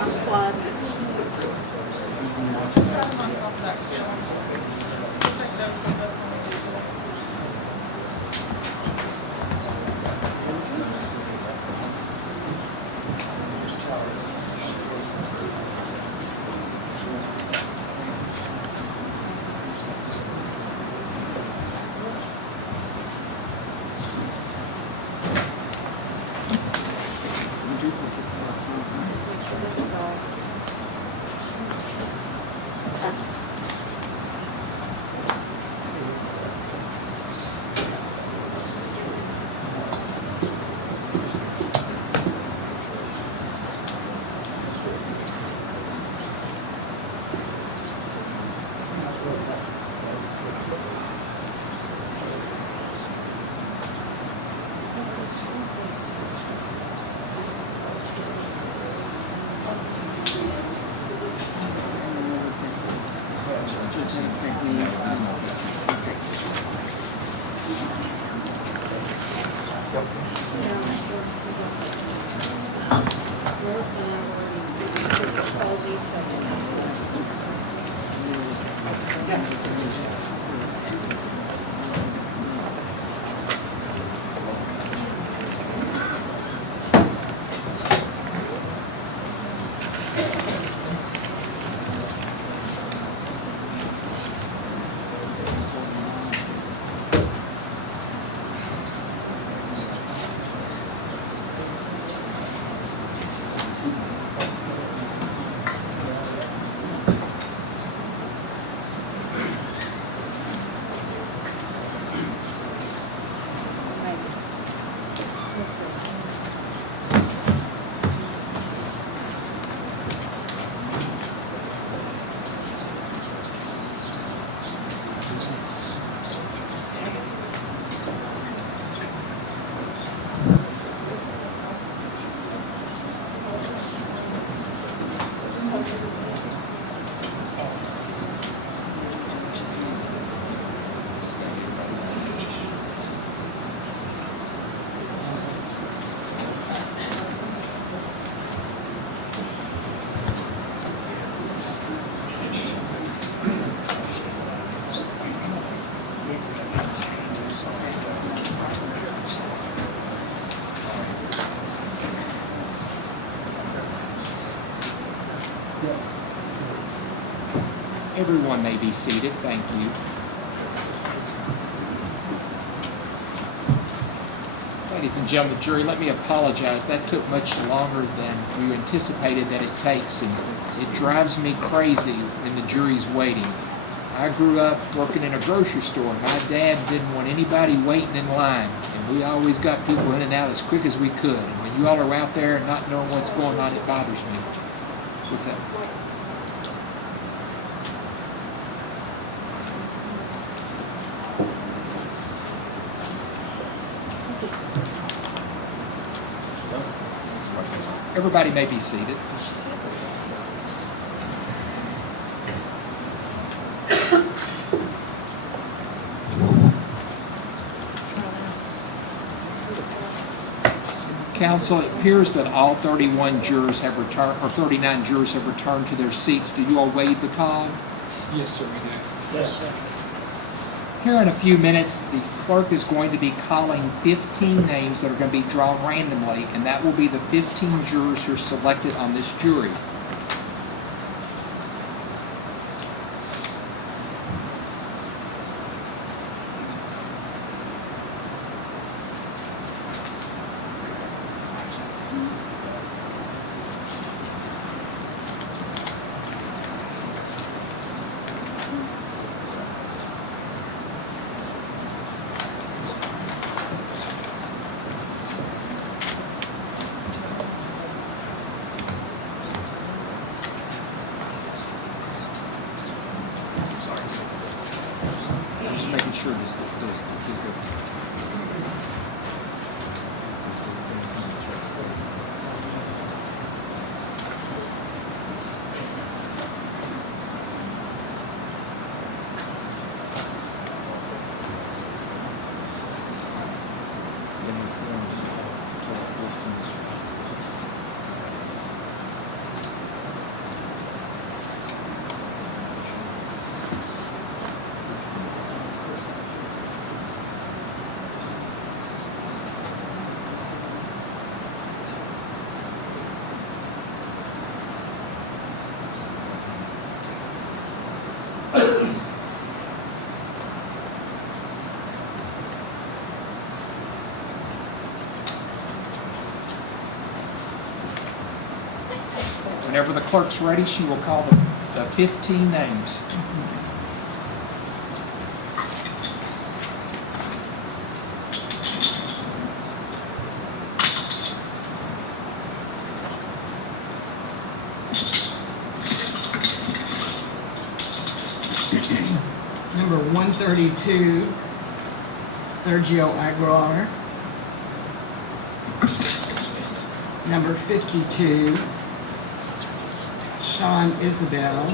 I'm sliding it. This is all. Everyone may be seated. Thank you. Ladies and gentlemen of the jury, let me apologize. That took much longer than we anticipated that it takes, and it drives me crazy when the jury's waiting. I grew up working in a grocery store. My dad didn't want anybody waiting in line, and we always got people in and out as quick as we could. And when you all are out there and not knowing what's going on, it bothers me. What's that? Everybody may be seated. Counsel, it appears that all 31 jurors have returned, or 39 jurors have returned to their seats. Do you all waive the call? Yes, sir, we do. Yes, sir. Here in a few minutes, the clerk is going to be calling 15 names that are going to be drawn randomly, and that will be the 15 jurors who are selected on this jury. Whenever the clerk's ready, she will call the 15 names. Number 132, Sergio Aguilar. Number 52, Sean Isabel.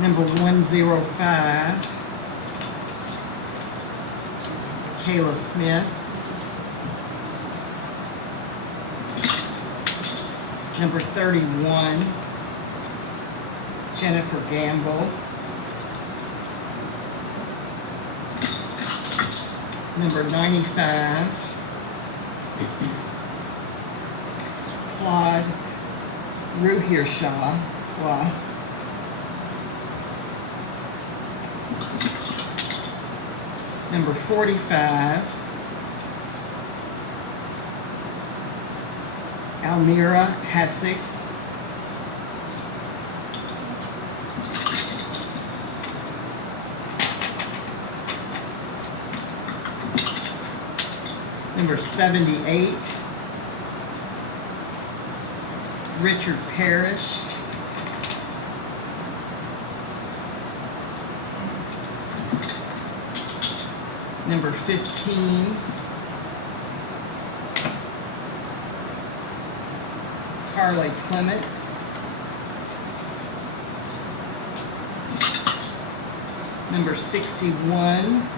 Number 105, Kayla Smith. Number 31, Jennifer Gamble. Number 95, Claude Ruhirshaw. Number 45, Almira Hassick. Number 78, Richard Parrish. Number 15, Carly Clements. Number 61,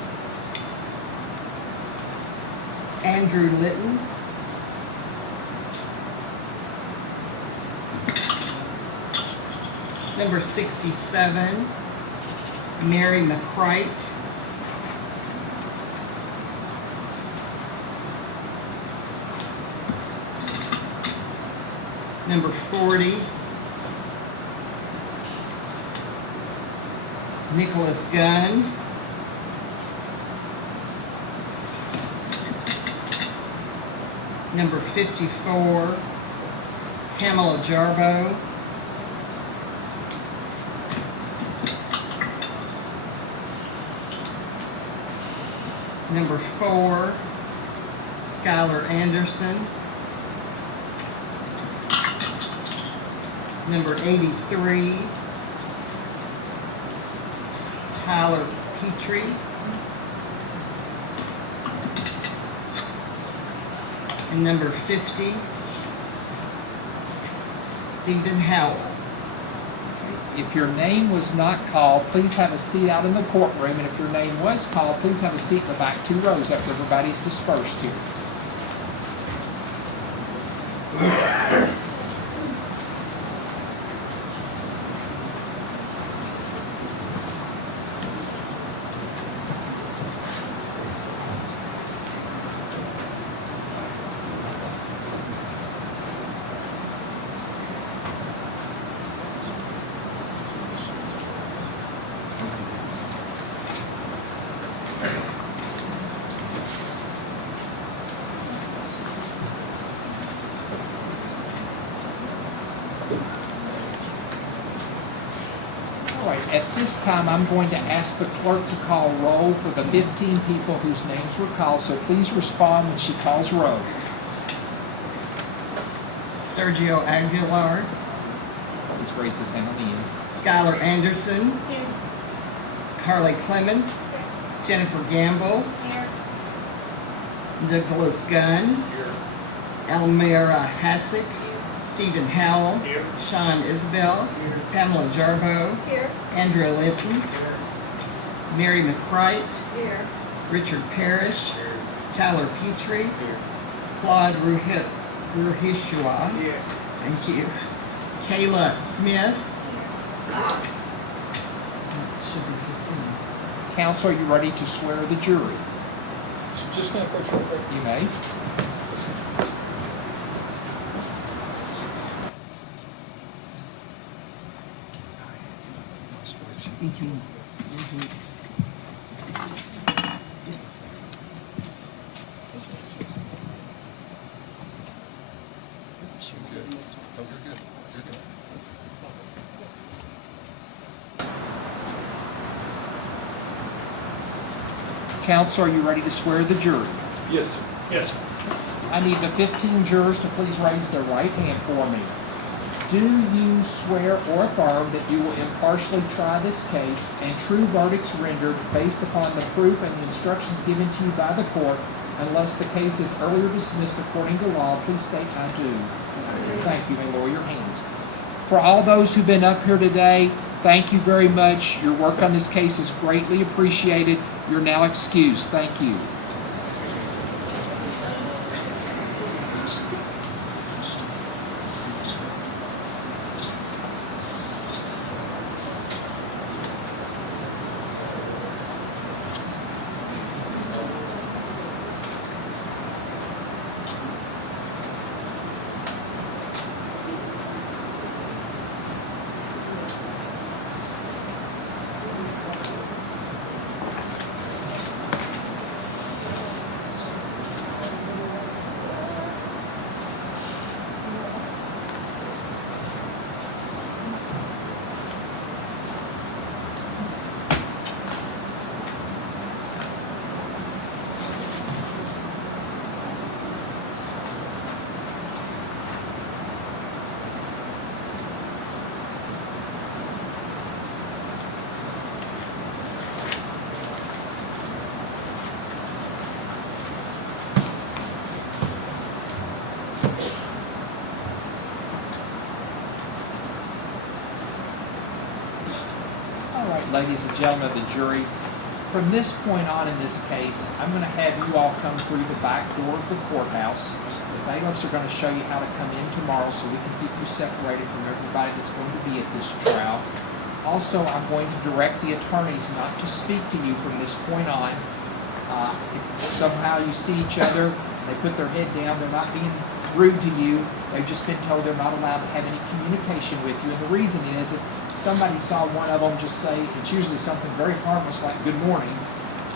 Andrew Litton. Number 67, Mary McCrite. Number 40, Nicholas Gunn. Number 54, Pamela Jarbo. Number 4, Skylar Anderson. Number 83, Tyler Petrie. And number 50, Stephen Howell. If your name was not called, please have a seat out in the courtroom, and if your name was called, please have a seat in the back 2 rows after everybody's dispersed here. All right, at this time, I'm going to ask the clerk to call roll for the 15 people whose names were called, so please respond when she calls roll. Sergio Aguilar. Please raise this hand on the end. Skylar Anderson. Here. Carly Clements. Jennifer Gamble. Here. Nicholas Gunn. Almira Hassick. Stephen Howell. Sean Isabel. Pamela Jarbo. Here. Andrew Litton. Mary McCrite. Here. Richard Parrish. Tyler Petrie. Claude Ruhishua. Thank you. Kayla Smith. That should be 15. Counsel, are you ready to swear the jury? Just gonna push real quick. You may. Counsel, are you ready to swear the jury? Yes, sir. Yes, sir. I need the 15 jurors to please raise their right hand for me. Do you swear or affirm that you will impartially try this case and true verdicts rendered based upon the proof and the instructions given to you by the court, unless the case is earlier dismissed according to law? Please state I do. Thank you, and lower your hands. For all those who've been up here today, thank you very much. Your work on this case is greatly appreciated. You're now excused. Thank you. Ladies and gentlemen of the jury, from this point on in this case, I'm going to have you all come through the back door of the courthouse. The bailiffs are going to show you how to come in tomorrow so we can keep you separated from everybody that's going to be at this trial. Also, I'm going to direct the attorneys not to speak to you from this point on. If somehow you see each other, they put their head down, they're not being rude to you, they've just been told they're not allowed to have any communication with you. And the reason is that somebody saw one of them just say, it's usually something very harmless like good morning,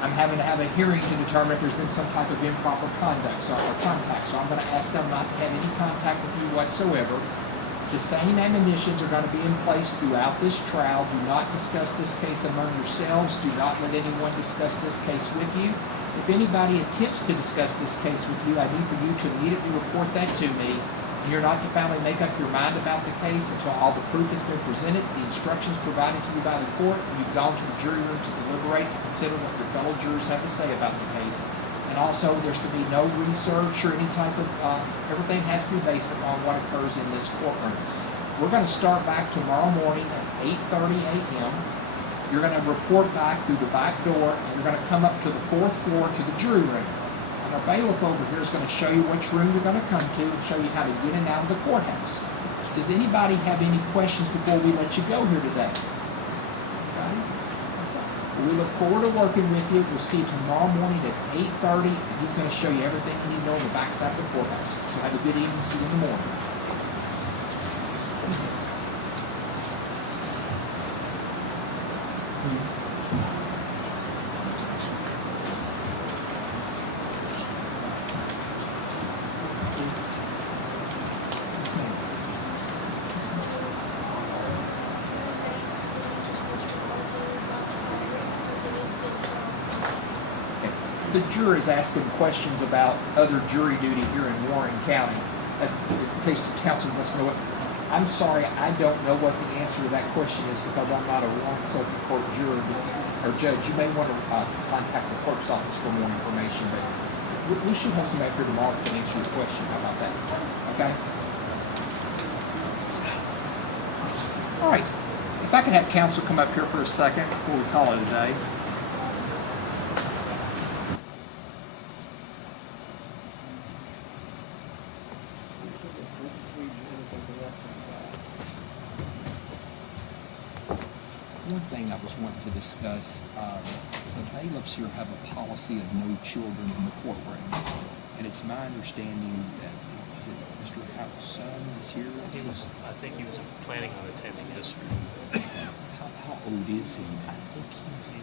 I'm having to have a hearing to determine if there's been some type of improper contact. So I'm going to ask them not to have any contact with you whatsoever. The same admonitions are going to be in place throughout this trial. Do not discuss this case among yourselves. Do not let anyone discuss this case with you. If anybody attempts to discuss this case with you, I need for you to immediately report that to me. And you're not to finally make up your mind about the case until all the proof has been presented, the instructions provided to you by the court, and you've gone to the jury room to deliberate and consider what your fellow jurors have to say about the case. And also, there's to be no research or any type of, everything has to be based upon what occurs in this courtroom. We're going to start back tomorrow morning at 8:30 a.m. You're going to report back through the back door, and you're going to come up to the 4th floor to the jury room. And our bailiff over here is going to show you which room you're going to come to and show you how to get in and out of the courthouse. Does anybody have any questions before we let you go here today? Okay. We look forward to working with you. We'll see you tomorrow morning at 8:30, and he's going to show you everything you need to know on the backside of the courthouse. So have a good evening. See you in the morning. The juror is asking questions about other jury duty here in Warren County. In case the council wants to know it, I'm sorry, I don't know what the answer to that question is because I'm not a Warren Circuit Court juror or judge. You may want to contact the clerk's office for more information, but we should have somebody here tomorrow to answer your question. How about that? Okay? All right. If I could have counsel come up here for a second before we call it a day. One thing I was wanting to discuss, the bailiffs here have a policy of no children in the courtroom. And it's my understanding that, is it Mr. Houck's son is here? I think he was planning on attending this. How old is he? I think he's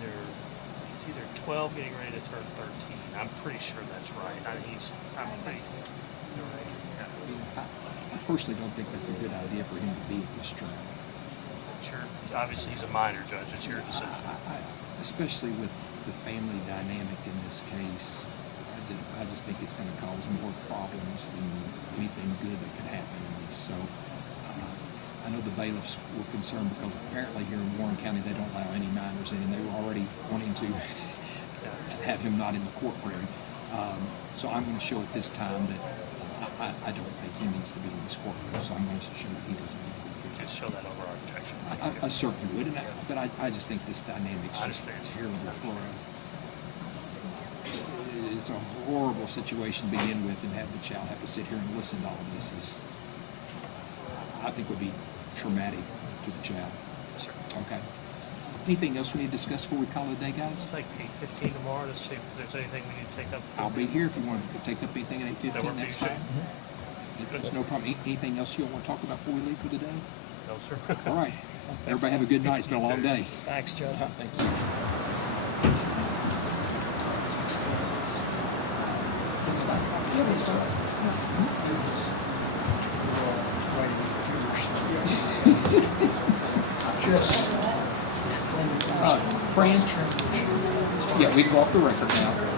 either 12 getting ready to turn 13. I'm pretty sure that's right. He's probably the right. I personally don't think that's a good idea for him to be at this trial. Sure. Obviously, he's a minor, Judge. It's your decision. especially with the family dynamic in this case, I just think it's going to cause more problems than anything good that could happen in this. So I know the bailiffs were concerned because apparently here in Warren County they don't allow any minors in, and they were already wanting to have him not in the courtroom. So I'm going to show at this time that I don't think he needs to be in this courtroom. So I'm going to show that he doesn't need to be here. Just show that over our objection. I certainly would, but I just think this dynamic I is understand. terrible for it's a horrible situation to begin with, and have the child have to sit here and listen to all this is, I think, would be traumatic to the child. Sir. Okay. Anything else we need to discuss before we call it a day, guys? It's like 8:15 tomorrow to see if there's anything we need to take up. I'll be here if you want to take up anything at 8:15. That work for That's you, fine. Shane? It's no problem. Anything else you want to talk about before we leave for the day? No, sir. All right. Everybody have a good night. It's been a long day. Thanks, Judge. Thank you. Just. Fran? Yeah, we can go off the record now.